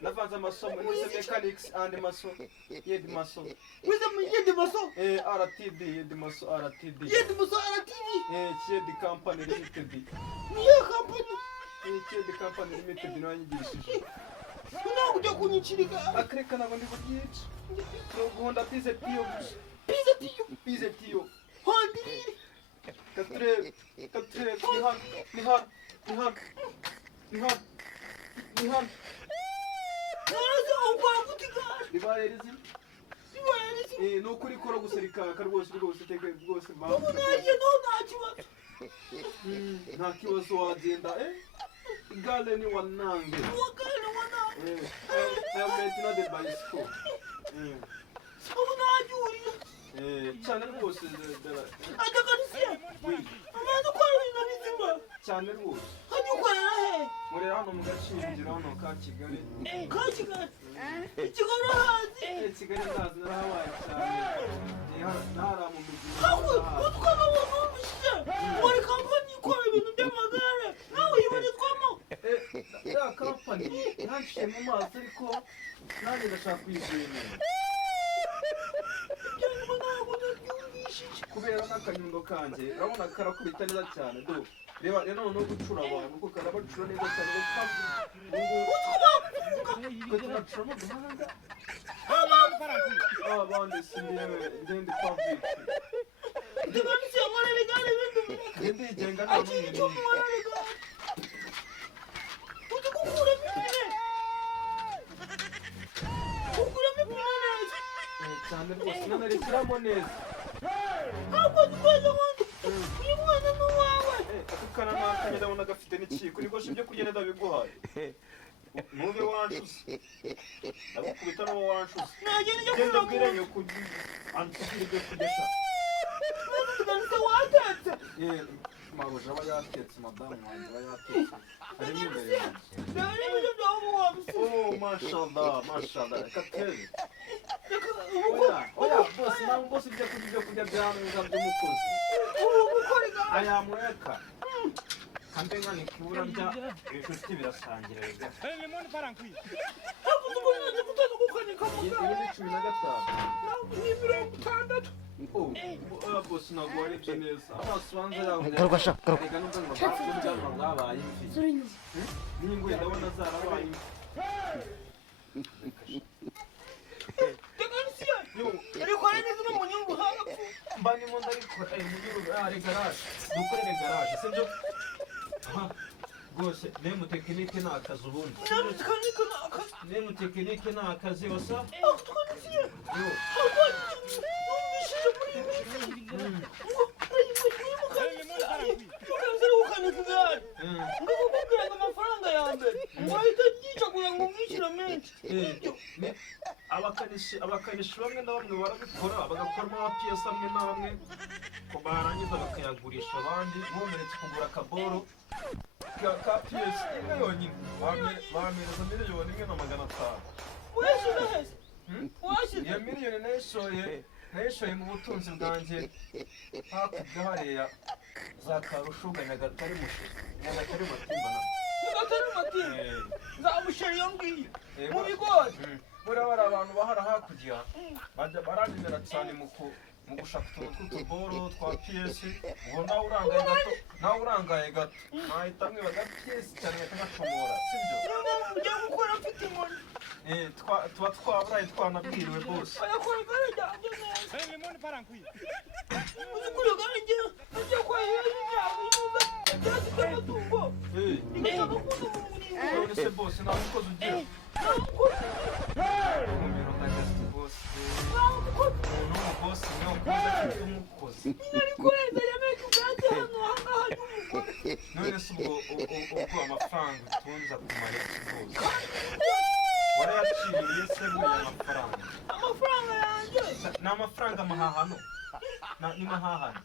Navanza masomo ni mechanics and maso yedi maso yedi maso RTD yedi maso RTD yedi maso RTD yedi company limited niyo company yedi company limited no yigishije kuna kujya kunyichirika akreka nabo ndi kugica no guhonda pize tiyo hondi katre nihan Ibayerizi nukuri kora guserika karwose teke rwose ba nta kibazo wagenda igale ni wanange metina de bicycle cyane rwose cyane rwose murera hano mu gaciro hano ka Kigali Kigali ndazi narahabaye cyane ntara mu mujyi utwara wumvise muri kampani ikora ibintu by'amagare nawe yibarizwamo ya kampani ntanshiye mu maso ariko nanjye ndashaka kuyizemera kubera n'akanyundo kanjye urabona karakubita neza cyane do reba rero no gucura abantu kuko karabacura neza cyane kugira tramo guhanga abandi sindiwe ndende public ndibonye amara legale bintu ndigenga n'umuntu tukukura mine cyane rwose nanarekiramo neza ntabwo dukoze ngo uyu mwana ni uwawe akana nakanye ndabona gafite n'ikiko niko shibyo kugenda ndabiguhaye mube wanshuze ndagukubita n'uwo wanshuze genda bwiranye kujya ansukira ibyo kugesha nse watetse mabuja aba yatetse madamu wanjye aba yatetse harimo imbere yanjye mashallah reka tebe oya bose ntabwo bose ibyo kurya by'ameza by'umukozi ayamureka kandi nkani kibura bya inshuti birasangira rega ibi ni 15 bose ntabwo warebye neza amaso banza yawe reka nubwo ngo mwabaye n'inguye ndabona zarabaye Rikora neza no munyungu hapo. Mbani monda rikora munyungu ari garage. Dukorere garage. Sibyo? Gose nemu tekinike na akazi ubundi. Nemu tekinike na akazi wasa. abakanishi bamwe na bamwe barabikora bagakoramo amapiyesi amwe n'amwe ko barangiza bakayagurisha abandi bomeretse kugura akaboro ka piyesi imwe yonyine bamereza miliyoni 1,500 iyo miliyoni nayishoye mu butunzi bwanjye hakurya hariya za Karushuga Nyagatare Matimba nzamushira iyo ngiyo mu bigori buriya bari abantu bahara hakurya baranimera cyane mu gushaka utuntu tw'utuboro twa piyesi ubu nawe urangaye gato nahita mwibaga piyesi cyane bakagacomora sibyo ujya gukora mfite inkoni tuba twaburaye twanabwiriwe bose ayakora igare ryanjye neza uzikuriye igare ryanjye ajya kwa heza imyaka y'umuza ibyatsi by'amatungo se boss nta mukozi ugira umumiro ndagasti boss umuntu w'umuboss niwe ukuze afite umukozi none se ubwo amafaranga utunza kumara iki bose warayaciriye se buriya amafaranga yanjye ni amafaranga mahahano ni mahahano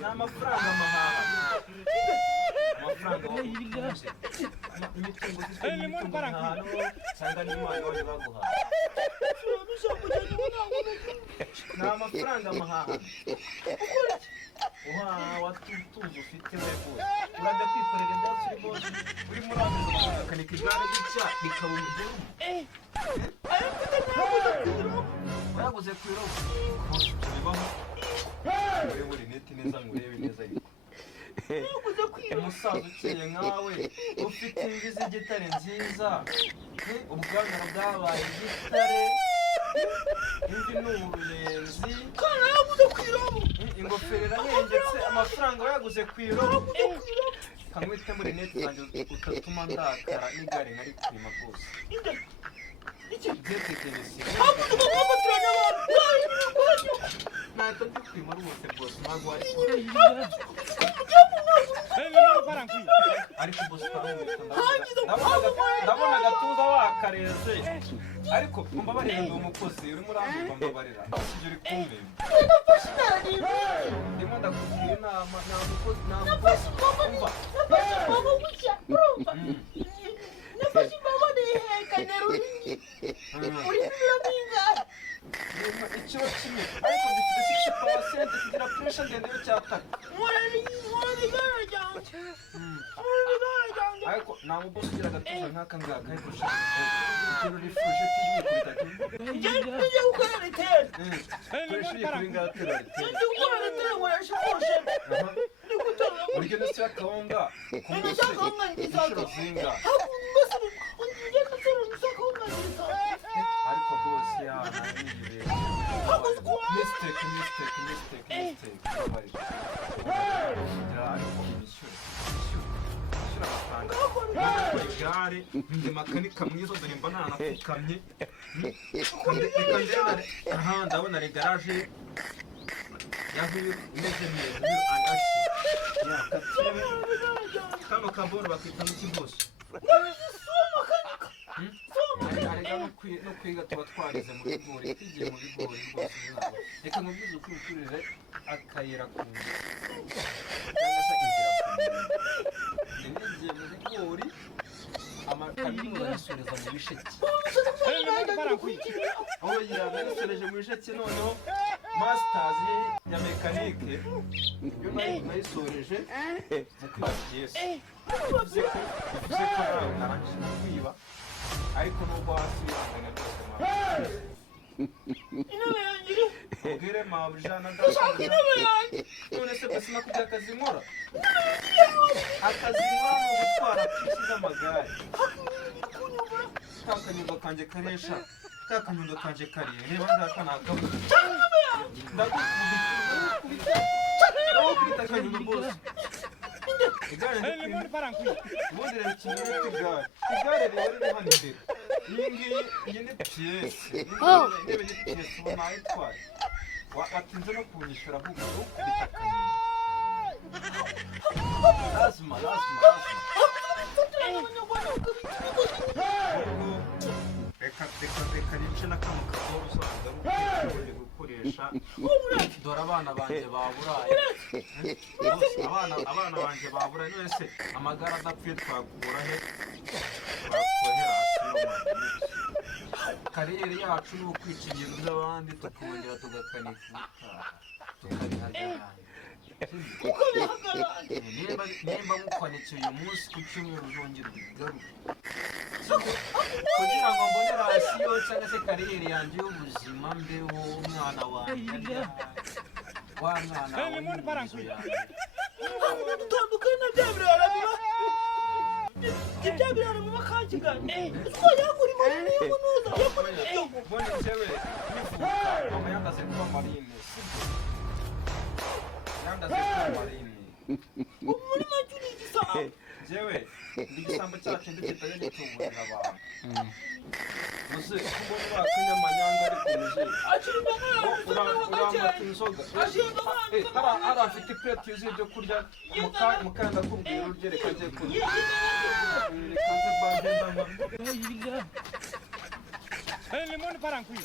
ni amafaranga mahahano amafaranga wakunze imitungo zifite imitungo mahahano cyangwa n'imana wari baguhaye ni amafaranga mahahano watutuzi ufite we bose urajya kwikorera ibyatsi uri bose uri muri azo ukakanika igare gutya rikaba umudumu wayaguze ku irobo bose tubibaho urebe buri neti neza ngo urebe neza ariko umusaza ukeye nkawe ufite imvi z'igitare nziza ubwanwa bwabaye igitare imvi ni uruyenzi ingofero irahengetse amafaranga wayaguze ku irobo kamwite muri neti zanjye utatuma ndakara n'igare nkari kwima rwose ntacyo ndi kwima rwose rwose ntabwo wari ariko bose ndabona agatuza wakareze ariko mbabarira ndi umukozi urimo urambuka mbabarira sibyo uri kumbera ndimo ndakugira inama nta mukozi umva nafashe imbago nihekane runini uri kuraminga ikiro kimwe ariko gifite 60% kigira pressure ndende yo cyataka ariko nta mubosi ugira agatuza nk'aka ngaka ariko ikiro rifuje tugiye kubitatu njye gukora riteri turishyuye kuri ngatera riteri njye gukora riteri warashifuje uryo nasi akawunga kumuse inshuro zinga ariko bose yana niyibere mistake ariko amafaranga igare ndi makanika mwiza dore mba nanapfukamye reka ndebare aha ndabona ari garaje yahuye imeze neza agashi kano kaboro bakita n'iki bose arega no kwiga tuba twageze mu bigori twigiye mu bigori rwose ntabwo reka nkubwize uko ukurije akayira ku nzu cyangwa se inzira ku nzu nigiye mu bigori amakaminuza yisoreza mu bisheke aho yanayisoreje mu bisheke noneho masters ya mekanike yo nayisoreje mu kwiba byese bivuze ko nawe narangije kwiba ariko nubwo hasi bihangane rwose ubwire mabuja na data none se basima kujya akazi nkora akazi nkora ni ugutwara pisi z'amagare ka kanyundo kanjye karesha ka kanyundo kanjye kariye reba ngaka nakabuze ndagukubita akanyundo bose igare ubundi rero ikintu bita igare riba riri hano imbere iyi ni piyesi intebe ni piyesi ubu ntayitwaye watinze no kunyishyura ahubwo ukubita akanyundo lazima reka nice na kano kaboro usanga uri gukoresha dore abana banjye baburaye abana banjye baburaye wese amagara adapfuye twakura he twakohera hasi kariyeri yacu ni ukwica ibintu by'abandi tukongera tugakanika tukabihagarara nimba mukwanikiye uyu munsi ku cyumweru uzongera ubigaruke kugira ngo mbone rasiyo cyangwa se kariyeri yanjye y'ubuzima mbeho umwana wanjye wa mwana w'inzu yanjye dutandukanye na bya birara biba ibya birara biba kagiganye twayagura imari niyo munuza mbone njyewe nifuza mama yandaze kuba marine sibyo yandaze kuba marine muri make uri igisabo jewe ndi igisambo cyacu ndikitaye gituburira abantu muze kubona bakanya manyanga ari kumuje uramata inzoga hari afite iplate yuzuye ibyo kurya mukanda kubwira uryereka agiye kurya kanze bande ndanywa limoni parankwi